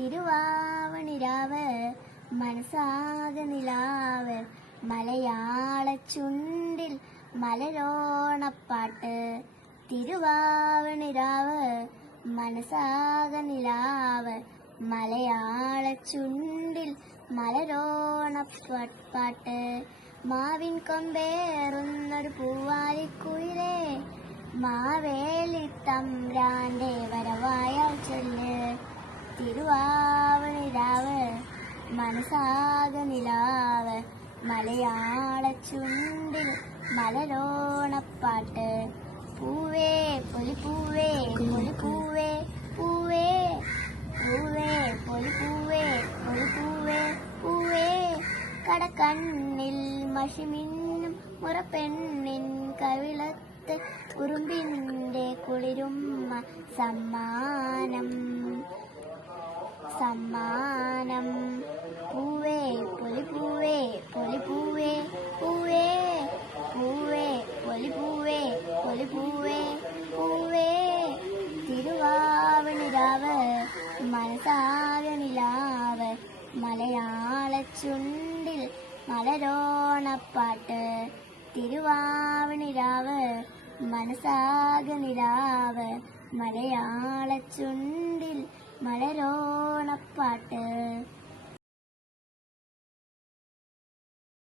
തിരുവാവണിരാവ് മനസ്സാകെ നിലാവ് മലയാള ചുണ്ടിൽ മലരോണപ്പാട്ട് തിരുവാവണിരാവ് മനസ്സാകെ നിലാവ് മലയാള ചുണ്ടിൽ മലരോണപ്പാട്ട്. മാവിൻ കൊമ്പേറുന്നൊരു പൂവാലിക്കുയിലേ മാവേലി തമ്പ്രാന്റെ ചൊല്ല് തിരുവാവണിരാവ് മനസ്സാക നിലാവ് മലയാള ചുണ്ടിൽ മലരോണപ്പാട്ട്. പൂവേ പൊലിപ്പൂവേ പൊലിപ്പൂവേ പൂവേ പൂവേ പൊലിപ്പൂവേ പൊലിപ്പൂവേ പൂവേ. കടക്കണ്ണിൽ മഷിമിന്നും മുറപ്പെണ്ണിൻ കവിളത്ത് ഉറുമ്പിന്റെ കുളിരുമ്മ സമ്മാനം സമ്മാനം. പൂവേ പൊലി പൂവേ പൊലി പൂവേ പൂവേ പൂവേ പൊലി പൂവേ പൊലി തിരുവാവണിരാവ് പൂവേ. തിരുവാവണിരാവ് മലയാള ചുണ്ടിൽ മലരോണപ്പാട്ട്. തിരുവാവണിരാവ് മനസാകനിരാവ് മലയാളച്ചുണ്ടിൽ മലയാള ചുണ്ടിൽ മലരോണപ്പാട്ട്